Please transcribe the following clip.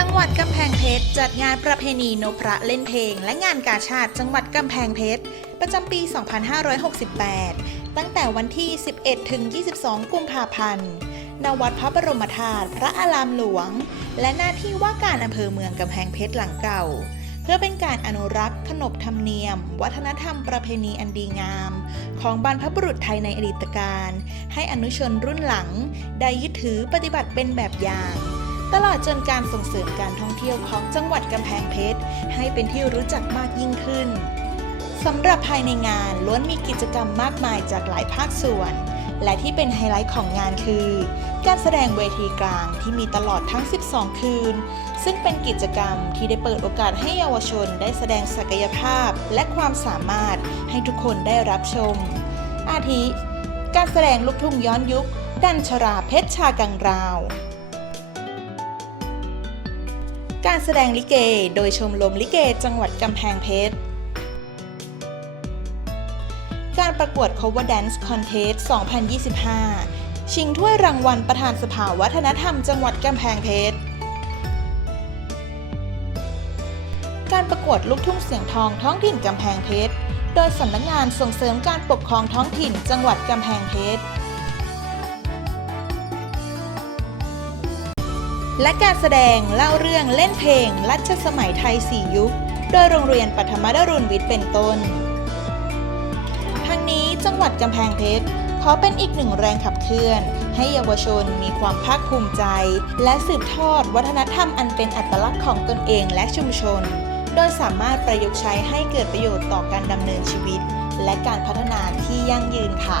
จังหวัดกำแพงเพชรจัดงานประเพณีนพพระเล่นเพลง และงานกาชาติจังหวัดกำแพงเพชรประจำปี 2568 ตั้งแต่วันที่ 11 ถึง 22 กุมภาพันธ์ณวัดพระบรมธาตุพระอารามหลวง และหน้าที่ว่าการอำเภอเมืองกำแพงเพชรหลังเก่า เพื่อเป็นการอนุรักษ์ขนบธรรมเนียม วัฒนธรรมประเพณีอันดีงาม ของบรรพบุรุษไทยในอดีตการ ให้อนุชนรุ่นหลัง ได้ยึดถือปฏิบัติเป็นแบบอย่าง ตลอดจนการส่งเสริมการท่องเที่ยวของจังหวัดกำแพงเพชร ให้เป็นที่รู้จักมากยิ่งขึ้นสำหรับภายในงานล้วนมีกิจกรรมมากมายจากหลายภาคส่วน และที่เป็นไฮไลท์ของงานคือ การแสดงเวทีกลางที่มีตลอดทั้ง 12 คืน ซึ่งเป็นกิจกรรมที่ได้เปิดโอกาสให้เยาวชนได้แสดงศักยภาพและความสามารถให้ทุกคนได้รับชม อาทิ การแสดงลูกทุ่งย้อนยุค ดันชราเพชรชากังราว การแสดงลิเก โดยชมรมลิเกจังหวัดกำแพงเพชร การประกวด cover dance contest 2025 ชิงถ้วยรางวัลประธานสภาวัฒนธรรมจังหวัดกำแพงเพชร การประกวดลูกทุ่งเสียงทองท้องถิ่นกำแพงเพชร โดยสำนักงานส่งเสริมการปกครองท้องถิ่นจังหวัดกำแพงเพชร และการแสดงเล่าเรื่องเล่นเพลง รัชสมัยไทยสี่ยุค โดยโรงเรียนปัทมดรุณวิทย์เป็นต้น ทั้งนี้จังหวัดกำแพงเพชรขอเป็นอีกหนึ่งแรงขับเคลื่อน ให้เยาวชนมีความภาคภูมิใจ และสืบทอดวัฒนธรรมอันเป็นอัตลักษณ์ของตนเองและชุมชน โดยสามารถประยุกต์ใช้ให้เกิดประโยชน์ต่อการดำเนินชีวิต และการพัฒนาที่ยั่งยืนค่ะ